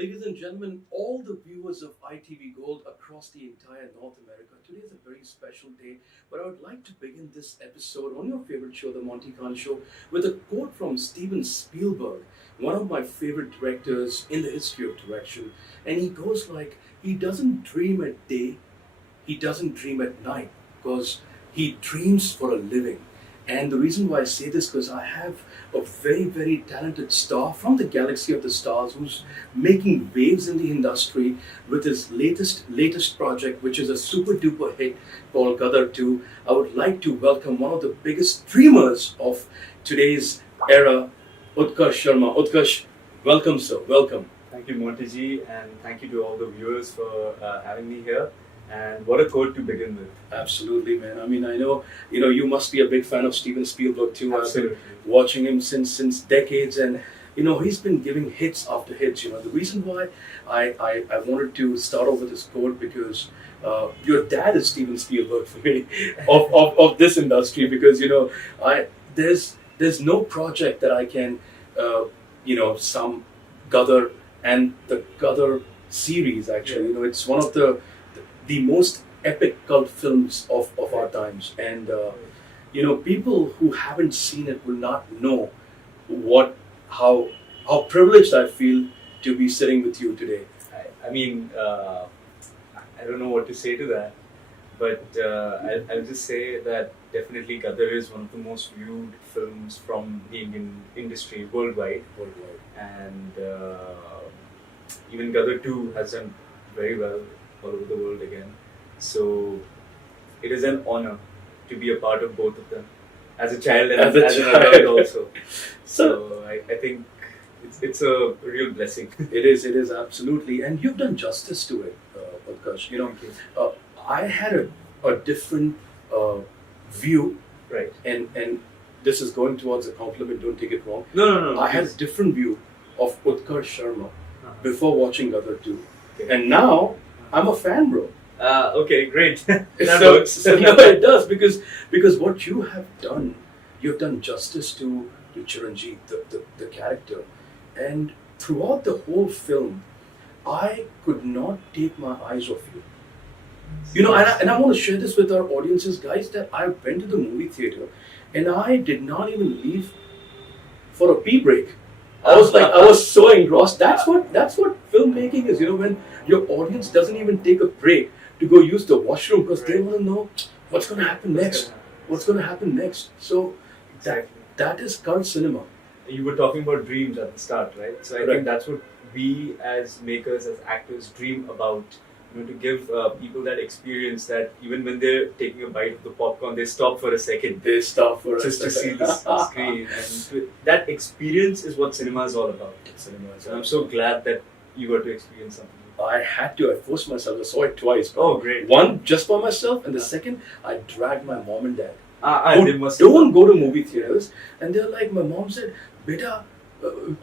Ladies and gentlemen, all the viewers of ITV Gold across the entire North America, today is a very special day. But I would like to begin this episode on your favorite show, The Monty Khan Show, with a quote from Steven Spielberg, one of my favorite directors in the history of direction. And he goes like, he doesn't dream at day, he doesn't dream at night, because he dreams for a living. And the reason why I say this because I have a very, very talented star from the galaxy of the stars who's making waves in the industry with his latest project, which is a super duper hit called Gaddar 2. I would like to welcome one of the biggest dreamers of today's era, Utkarsh Sharma. Utkarsh, welcome, sir. Welcome. Thank you, Monty ji, and thank you to all the viewers for having me here. And what a quote to begin with. Absolutely, man. I mean, I know, you must be a big fan of Steven Spielberg too. Absolutely. I've been watching him since decades, and he's been giving hits after hits. The reason why I wanted to start off with this quote because your dad is Steven Spielberg for me of this industry because there's no project that I can sum Gaddar and the Gaddar series actually. It's one of the most epic cult films of our times, and people who haven't seen it will not know how privileged I feel to be sitting with you today. I mean, I don't know what to say to that, but I'll just say that definitely Gaddar is one of the most viewed films from the Indian industry worldwide. And even Gaddar 2 has done very well all over the world again. So it is an honor to be a part of both of them as a child and as an adult also. So I think it's a real blessing. It is absolutely, and you've done justice to it, Utkarsh. I had a different view, right? And this is going towards a compliment. Don't take it wrong. No. I had a different view of Utkarsh Sharma before watching Gaddar 2, and now I'm a fan, bro. Okay, great. No, it does because what you have done, you've done justice to Chiranjeev, the character, and throughout the whole film, I could not take my eyes off you. And I want to share this with our audiences, guys, that I went to the movie theater, and I did not even leave for a pee break. I was so engrossed. That's what filmmaking is. When your audience doesn't even take a break to go use the washroom because they want to know what's going to happen next. What's going to happen next? So that is cult cinema. You were talking about dreams at the start, right? So I think that's what we as makers, as actors, dream about. To give people that experience that even when they're taking a bite of the popcorn, they stop for a second. Just to see this screen. And that experience is what cinema is all about. And I'm so glad that you got to experience something. I had to. I forced myself. I saw it twice. Oh, great. One just by myself, and the second, I dragged my mom and dad. Don't go to movie theaters. And they're like, my mom said, "Beta,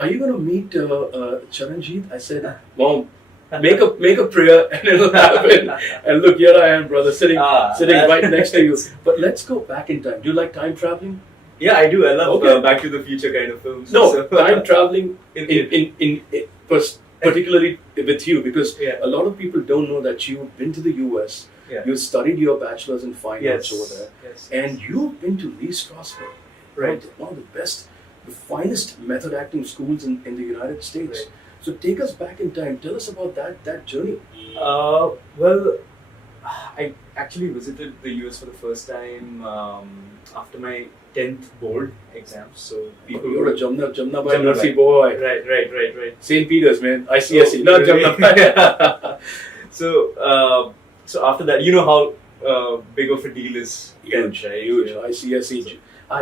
are you going to meet Chiranjeev?" I said, "Mom, make a prayer and it'll happen." And look, here I am, brother, sitting right next to you. But let's go back in time. Do you like time traveling? Yeah, I do. I love Back to the Future kind of films. No, time traveling in particularly with you, because a lot of people don't know that you've been to the US. Yeah. You studied your bachelor's in fine arts over there, yes. And you've been to Lee Strasberg, right? One of the finest method acting schools in the United States. Right. So take us back in time. Tell us about that journey. Well, I actually visited the US for the first time after my 10th board exams. So you're a Jamna Bai Nursi boy. Right. St. Peter's, man. ICSE, not Jamna Bai. So after that, you know how big of a deal is huge, right? Huge. ICSE.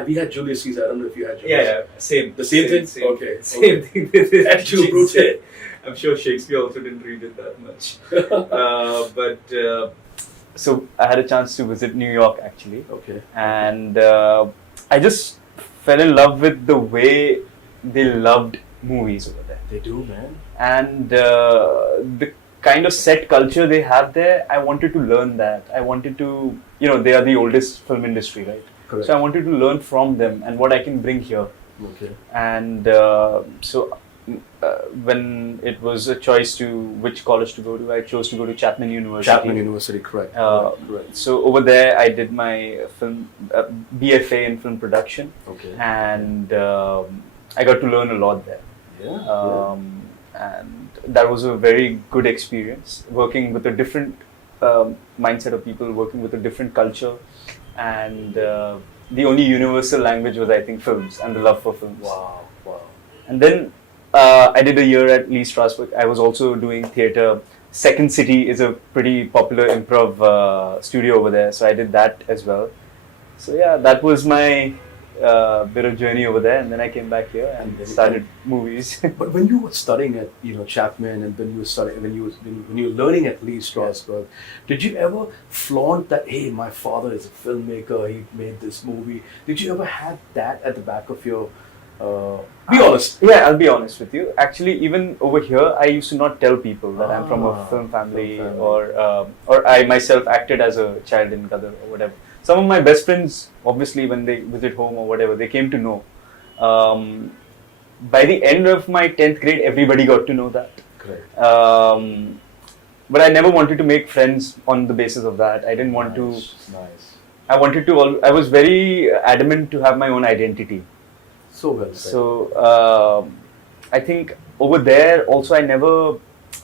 We had Julius Caesar. I don't know if you had Julius. Yeah, same. The same thing? Same, okay. Same thing. Actual brute. I'm sure Shakespeare also didn't read it that much. So I had a chance to visit New York actually. Okay. And I just fell in love with the way they loved movies over there. They do, man. And the kind of set culture they have there, I wanted to learn that. I wanted to, they are the oldest film industry, right? Correct. So I wanted to learn from them and what I can bring here. Okay. And so when it was a choice to which college to go to, I chose to go to Chapman University. Chapman University, correct. Correct. So over there, I did my film BFA in film production, Okay. and I got to learn a lot there. Yeah. And that was a very good experience, working with a different mindset of people, working with a different culture, and the only universal language was, I think, films and the love for films. Wow. Wow. And then I did a year at Lee Strasberg. I was also doing theatre. Second City is a pretty popular improv studio over there, so I did that as well. So yeah, that was my bit of journey over there, and then I came back here and started movies. But when you were studying at Chapman, and when you were studying, when you were learning at Lee Strasberg, did you ever flaunt that? Hey, my father is a filmmaker. He made this movie. Did you ever have that at the back of your? Be honest. Yeah, I'll be honest with you. Actually, even over here, I used to not tell people that I'm from a film family, or I myself acted as a child in Gaddar or whatever. Some of my best friends, obviously, when they visit home or whatever, they came to know. By the end of my 10th grade, everybody got to know that. Correct. But I never wanted to make friends on the basis of that. I didn't want to. Nice. I wanted to. I was very adamant to have my own identity. So well said. So I think over there also I never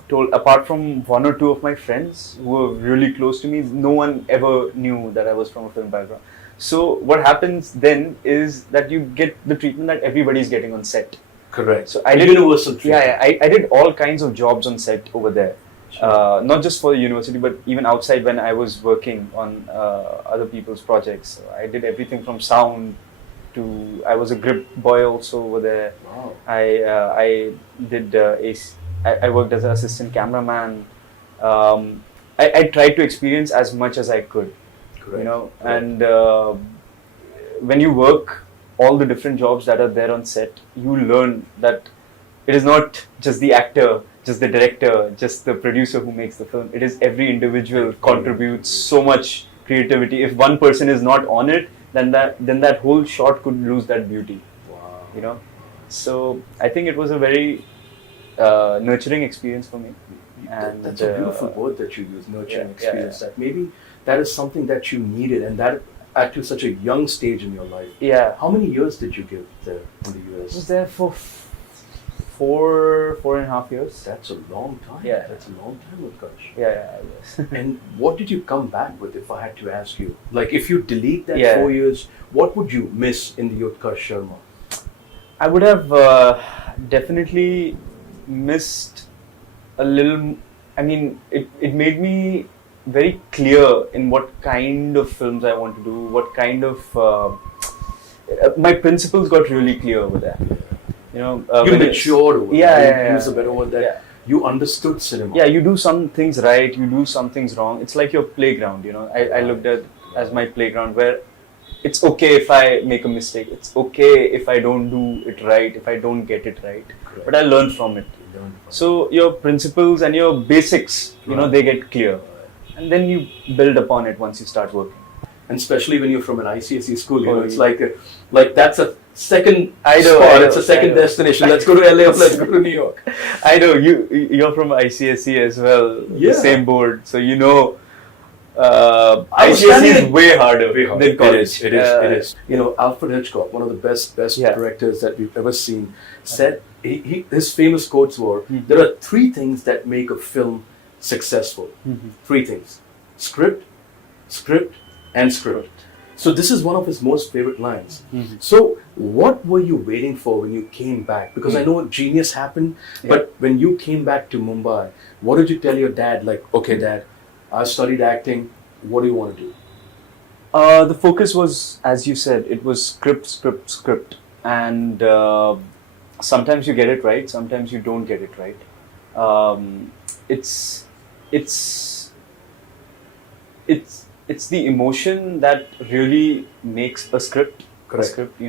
told, apart from one or two of my friends who were really close to me, no one ever knew that I was from a film background. So what happens then is that you get the treatment that everybody's getting on set. Correct. So I did universal treatment. Yeah, I did all kinds of jobs on set over there. Sure. Not just for the university, but even outside when I was working on other people's projects. So I did everything from sound to, I was a grip boy also over there. Wow. I did I worked as an assistant cameraman. I tried to experience as much as I could. Correct. Correct. And When you work all the different jobs that are there on set, you learn that it is not just the actor, just the director, just the producer who makes the film. It is every individual contributes so much creativity. If one person is not on it, then that whole shot could lose that beauty. Wow. So I think it was a very nurturing experience for me. And that's a beautiful word that you use, nurturing experience. That maybe that is something that you needed, and that at to such a young stage in your life. Yeah. How many years did you give there in the US? I was there for 4.5 years. That's a long time. Yeah. That's a long time, Utkarsh. Yeah, I guess. And what did you come back with, if I had to ask you? Like, if you delete that 4 years, what would you miss in the Utkarsh Sharma? I would have definitely missed a little. I mean, it made me very clear in what kind of films I want to do, what kind of. My principles got really clear over there. You matured over Yeah. Use a better word that you understood cinema. Yeah, you do some things right, you do some things wrong. It's like your playground, I looked at as my playground where it's okay if I make a mistake. It's okay if I don't do it right, if I don't get it right. Correct. But I learn from it. So your principles and your basics, they get clear. And then you build upon it once you start working. And especially when you're from an ICSE school, it's like that's a second spot. It's a second destination. Let's go to LA or let's go to New York. I know you're from ICSE as well, the same board. So ICSE is way harder than college. It is. Alfred Hitchcock, one of the best directors that we've ever seen, said his famous quotes were, "There are 3 things that make a film successful. 3 things: script, and script." So this is one of his most favorite lines. So what were you waiting for when you came back? Because I know Genius happened, but when you came back to Mumbai, what did you tell your dad? Like, okay, Dad, I studied acting. What do you want to do? The focus was, as you said, it was script. And sometimes you get it right, sometimes you don't get it right. It's the emotion that really makes a script. Correct. A script,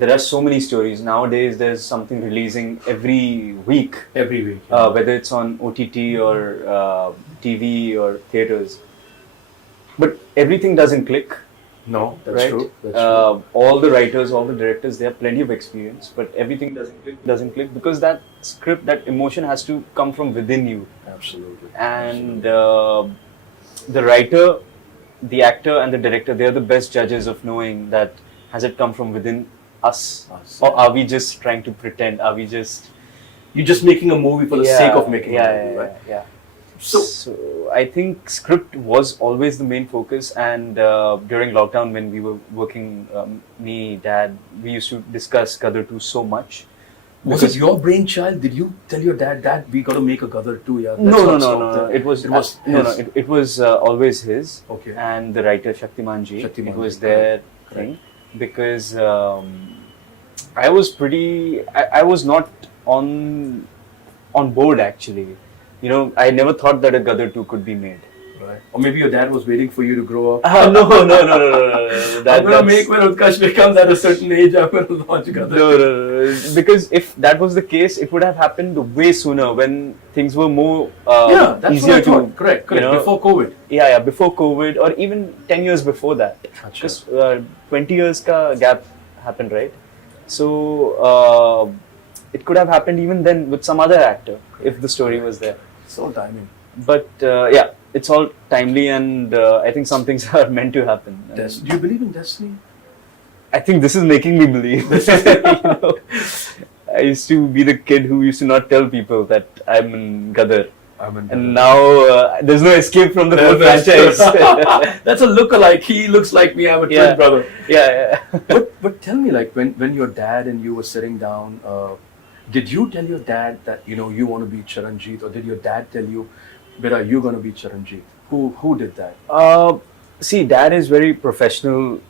there are so many stories. Nowadays, there's something releasing every week. Whether it's on OTT or TV or theaters. But everything doesn't click. No, that's right? true. That's true. All the writers, all the directors, they have plenty of experience, but everything doesn't click because that script, that emotion has to come from within you. Absolutely. And the writer, the actor, and the director, they are the best judges of knowing that has it come from within us, or are we just trying to pretend? Are we just You're just making a movie for the sake of making a movie, right? Yeah. So, I think script was always the main focus, and during lockdown when we were working, me, Dad, we used to discuss Gaddar 2 so much. was it your brainchild? Did you tell your dad, Dad, we got to make a Gaddar 2? Yeah. No. It was his. It was always his. Okay. And the writer Shaktiman Ji. Shaktiman It was Ji, their correct. thing because I was not on board actually. You know, I never thought that a Gaddar 2 could be made. Right. Or maybe your dad was waiting for you to grow up. No. I'm going to make when Utkarsh becomes at a certain age, I'm going to launch Gaddar 2. No. Because if that was the case, it would have happened way sooner when things were more That's easier what I thought. Correct. you know, Before COVID. Yeah, before COVID, or even 10 years before that. Because 20 years ka gap happened, right? So it could have happened even then with some other actor if the story was there. It's all timing. But it's all timely, and I think some things are meant to happen. Do you believe in destiny? I think this is making me believe. You know, I used to be the kid who used to not tell people that I'm in Gaddar. And now there's no escape from the whole franchise. That's a lookalike. He looks like me. I'm a twin brother. Yeah. But tell me, like when your dad and you were sitting down, did you tell your dad that you want to be Charanjit, or did your dad tell you, "Beta, you're going to be Charanjit"? Who did that? See, Dad is very professional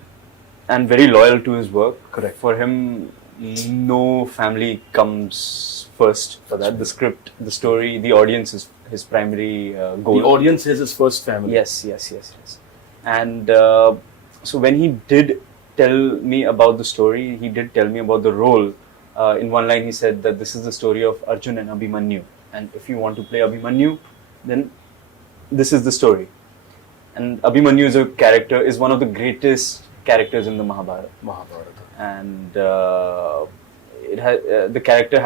and very loyal to his work. Correct. For him, no family comes first. For that, the script, the story, the audience is his primary goal. The audience is his first family. Yes. And so when he did tell me about the story, he did tell me about the role. In one line, he said that this is the story of Arjun and Abhimanyu, and if you want to play Abhimanyu, then this is the story. And Abhimanyu is one of the greatest characters in the Mahabharata. And the character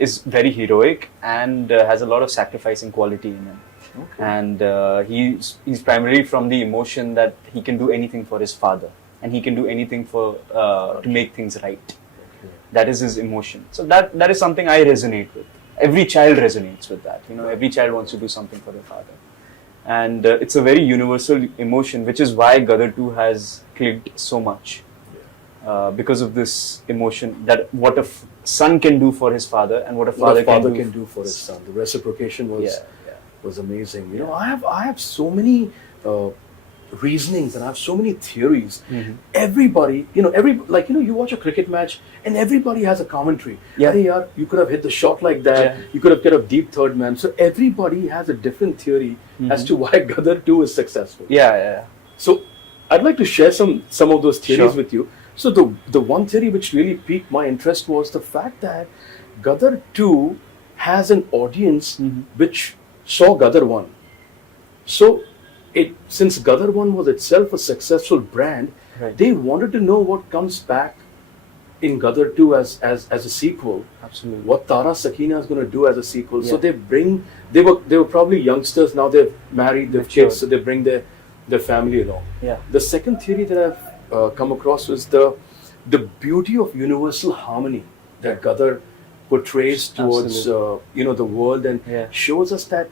is very heroic and has a lot of sacrificing quality in him. Okay. And he's primarily from the emotion that he can do anything for his father, and he can do anything for to make things right. Okay. That is his emotion. So that is something I resonate with. Every child resonates with that. Every child wants to do something for their father. And it's a very universal emotion, which is why Gaddar 2 has clicked so much. Because of this emotion, that what a son can do for his father and what a father can do for his son. The reciprocation was amazing. I have so many reasonings and I have so many theories. Mm-hmm. Everybody, you watch a cricket match and everybody has a commentary. Yeah. Hey, yaar, you could have hit the shot like that. Yeah. You could have get a deep third man. So everybody has a different theory as to why Gaddar 2 is successful. Yeah. So I'd like to share some of those theories with you. So the one theory which really piqued my interest was the fact that Gaddar 2 has an audience which saw Gaddar 1. So since Gaddar 1 was itself a successful brand, they wanted to know what comes back in Gaddar 2 as a sequel. Absolutely. What Tara Sakina is going to do as a sequel. Yeah. So they were probably youngsters, now they've married, they've kids, so they bring their family along. Yeah. The second theory that I've come across was the beauty of universal harmony that Gaddar portrays towards the world, and shows us that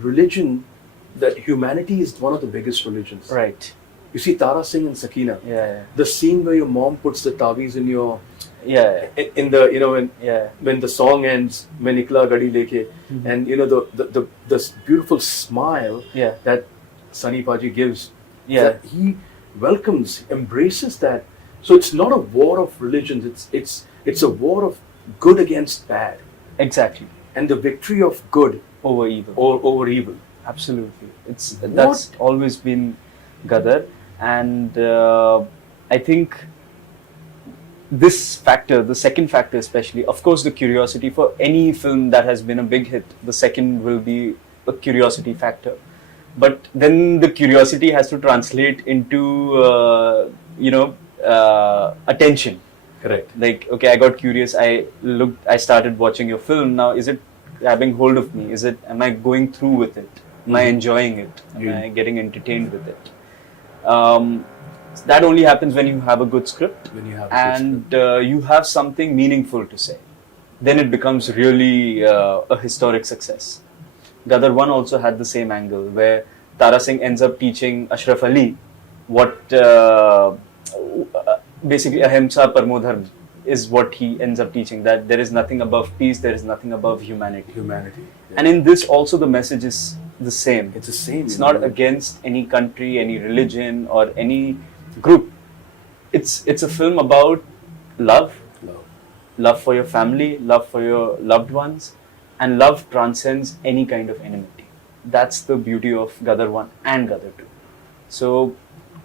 religion, that humanity is one of the biggest religions. Right. You see Tara Singh and Sakina. Yeah. The scene where your mom puts the taweez in your in the when the song ends, "Main nikla gadi leke," and the beautiful smile that Sunny Paji gives. That he welcomes, embraces that. So it's not a war of religions. It's a war of good against bad. Exactly. And the victory of good over evil. Over evil. Absolutely. That's always been Gaddar, and I think this factor, the second factor especially, of course, the curiosity for any film that has been a big hit. The second will be a curiosity factor. but then the curiosity has to translate into attention. Correct. Like, okay, I got curious, I started watching your film. Now is it grabbing hold of me? Am I going through with it? Am I enjoying it? Am I getting entertained with it? That only happens when you have a good script When you have and you have something meaningful to say. Then it becomes really a historic success. Gaddar 1 also had the same angle, where Tara Singh ends up teaching Ashraf Ali what basically Ahimsa Parmo Dharma is what he ends up teaching, that there is nothing above peace, there is nothing above humanity. Humanity. Yeah. And in this also the message is the same. It's the same. It's not against any country, any religion or any group. It's a film about love. Love for your family, love for your loved ones, and love transcends any kind of enmity. That's the beauty of Gaddar 1 and Gaddar 2. So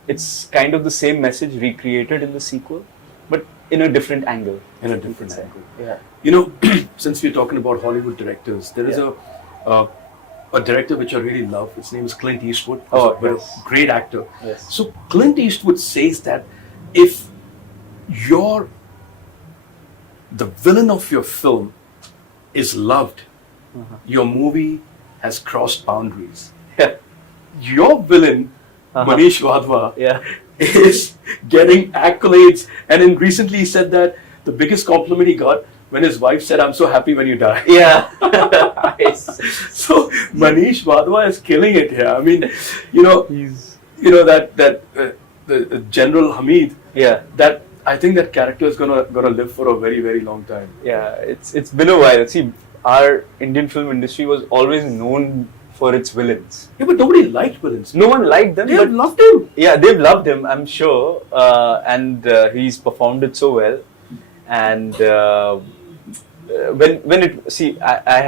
it's kind of the same message recreated in the sequel, but in a different angle. In a different angle. Yeah. You know, since we're talking about Hollywood directors, there is a director which I really love. His name is Clint Eastwood. A great actor. Yes. So Clint Eastwood says that if the villain of your film is loved, your movie has crossed boundaries. Yeah. Your villain, Manish Wadhwa, Yeah. is getting accolades. And then recently he said that the biggest compliment he got when his wife said, "I'm so happy when you die." Yeah. So Manish Wadhwa is killing it here. I mean, He's the General Hamid. yeah. That I think that character is gonna live for a very, very long time. Yeah. It's been a while. See, our Indian film industry was always known for its villains. Yeah, but nobody liked villains. No one liked them. They but loved him. Yeah, they've loved him, I'm sure, and he's performed it so well. And I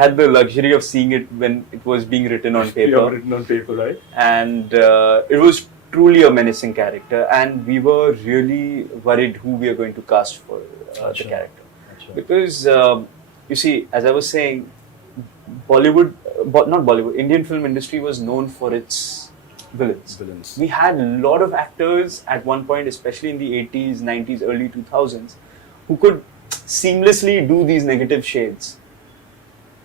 had the luxury of seeing it when it was being written on paper. Yeah, written on paper, right? And it was truly a menacing character, and we were really worried who we are going to cast for the character. Because you see, as I was saying, Indian film industry was known for its villains. We had a lot of actors at one point, especially in the 80s, 90s, early 2000s, who could seamlessly do these negative shades.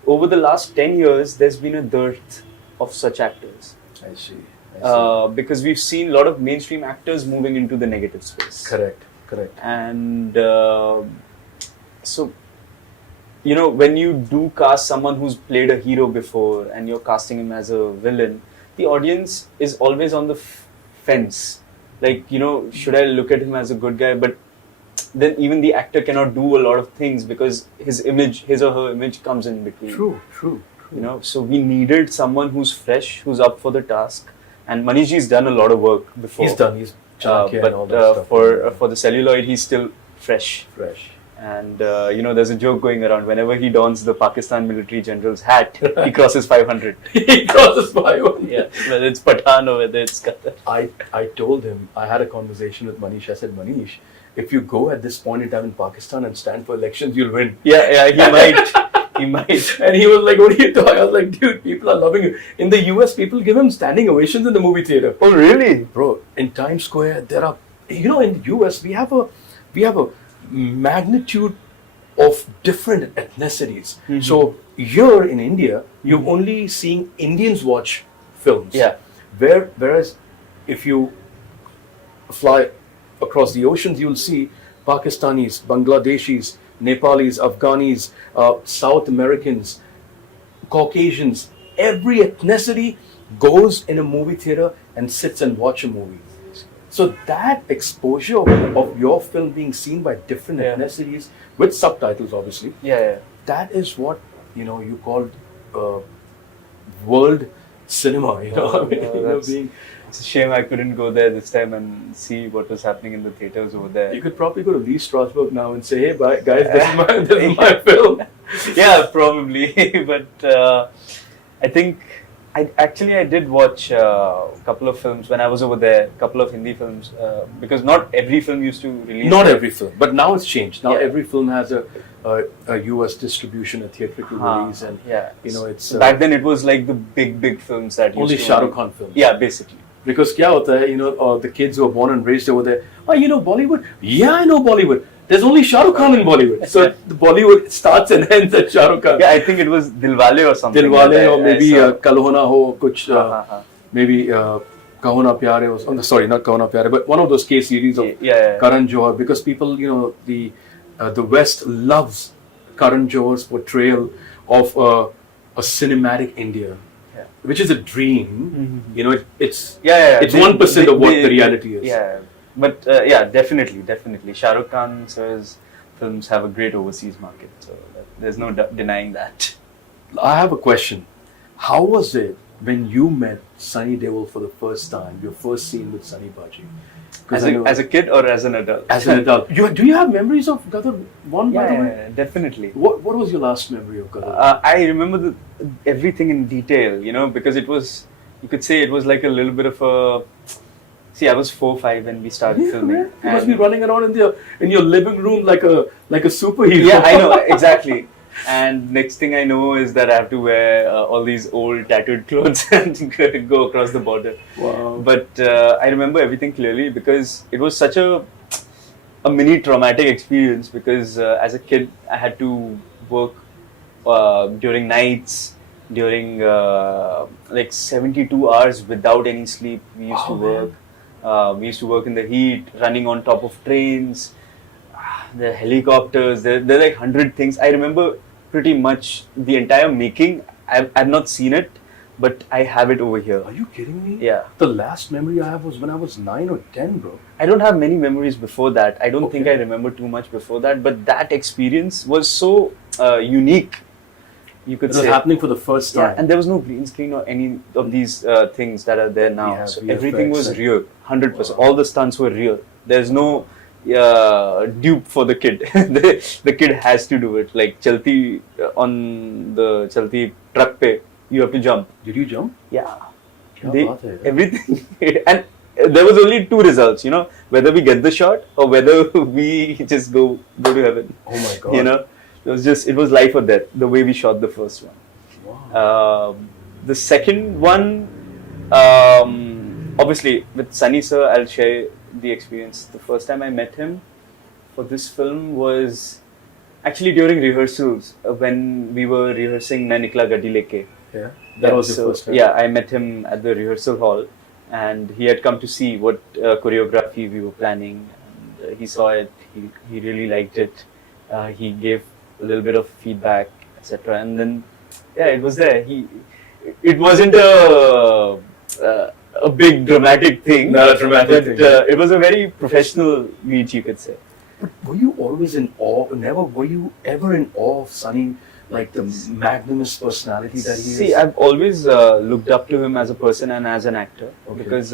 Over the last 10 years, there's been a dearth of such actors. I see. Because we've seen a lot of mainstream actors moving into the negative space. Correct. And so, when you do cast someone who's played a hero before and you're casting him as a villain, the audience is always on the fence. Like, should I look at him as a good guy? But then even the actor cannot do a lot of things because his or her image comes in between. True. So we needed someone who's fresh, who's up for the task. And Manishji's done a lot of work before. He's Chanakya and all that but stuff. for the celluloid, he's still fresh. And there's a joke going around. Whenever he dons the Pakistan military general's hat, he crosses 500. He crosses 500. Yeah, whether it's Pathan or whether it's Gaddar. I told him, I had a conversation with Manish. I said, Manish, if you go at this point in time in Pakistan and stand for elections, you'll win. Yeah, he might. He might. And he was like, what are you talking? I was like, dude, people are loving you. In the US, people give him standing ovations in the movie theater. Oh, really? Bro, in Times Square, there are, in the US, we have a magnitude of different ethnicities. Mm-hmm. So here in India, you're only seeing Indians watch films. Yeah. Whereas if you fly across the oceans, you'll see Pakistanis, Bangladeshis, Nepalis, Afghanis, South Americans, Caucasians. Every ethnicity goes in a movie theater and sits and watch a movie. So that exposure of your film being seen by different ethnicities with subtitles, obviously. Yeah. That is what you call world cinema. It's a shame I couldn't go there this time and see what was happening in the theaters over there. You could probably go to Lee Strasberg now and say, "Hey, guys, this is my film." Yeah, probably. But I think I did watch a couple of films when I was over there, a couple of Hindi films, because not every film used to release. Not every film, but now it's changed. Now Yeah. every film has a US distribution, a theatrical release, and yeah, it's back then it was like the big films that only used to Shah Rukh Khan films. Yeah, basically. Because kya hota hai, the kids who are born and raised over there, Bollywood? Yeah, I know Bollywood. There's only Shah Rukh Khan in Bollywood. So the Bollywood starts and ends at Shah Rukh Khan. Yeah, I think it was Dilwale or something. Dilwale or maybe Kal Ho Na Ho, maybe Kaho Na Pyare, sorry, not Kaho Na Pyare, but one of those K series of Karan Johar, because people, the West loves Karan Johar's portrayal of a cinematic India. Which is a dream, it's 1% of what the reality is. Yeah, but definitely. Shah Rukh Khan sir's films have a great overseas market, so there's no denying that. I have a question. How was it when you met Sunny Deol for the first time, your first scene with Sunny Baji? As a kid or as an adult? As an adult. Do you have memories of Gaddar 1, by the way? Yeah, definitely. What was your last memory of Gaddar? I remember everything in detail, because it was, you could say it was like a little bit of a... See, I was 4 or 5 when we started filming. Man. You must be running around in your living room like a superhero. Yeah, I know, exactly. And next thing I know is that I have to wear all these old tattooed clothes and go across the border. Wow. But I remember everything clearly because it was such a mini traumatic experience because as a kid I had to work during nights, during like 72 hours without any sleep. We used to work. We used to work in the heat, running on top of trains. The helicopters, there are like 100 things. I remember pretty much the entire making. I've not seen it, but I have it over here. Are you kidding me? Yeah. The last memory I have was when I was 9 or 10, bro. I don't have many memories before that. I don't think I remember too much before that, but that experience was so unique. You could say. It was happening for the first time. Yeah, and there was no green screen or any of these things that are there now. So everything was real, 100%. Wow. All the stunts were real. There's no dupe for the kid. the kid has to do it. Like Chalti on the Chalti truck pe, you have to jump. Did you jump? Yeah. Baat hai. Everything. And there was only 2 results, whether we get the shot or whether we just go to heaven. Oh my God. It was life or death, the way we shot the first one. Wow. The second one, obviously with Sunny sir, I'll share the experience. The first time I met him for this film was actually during rehearsals when we were rehearsing Main Nikla Gaddi Leke. Yeah, that was the first time. Yeah, I met him at the rehearsal hall and he had come to see what choreography we were planning. And, he saw it, he really liked it. He gave a little bit of feedback, etc. And then, it was there. It wasn't a big dramatic thing. Not a dramatic thing. It was a very professional meet, you could say. But were you always in awe? Were you ever in awe of Sunny, like the magnanimous personality that he is? See, I've always looked up to him as a person and as an actor because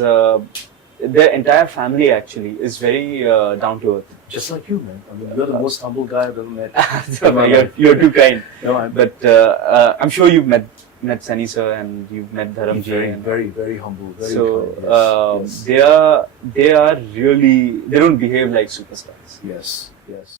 their entire family actually is very down to earth. Just like you, man. I mean, you're the most humble guy I've ever met. You're too kind. No, but I'm sure you've met Sunny sir and you've met Dharam ji. Very, very humble. Very so kind, yes. they are really, they don't behave like superstars. Yes, yes.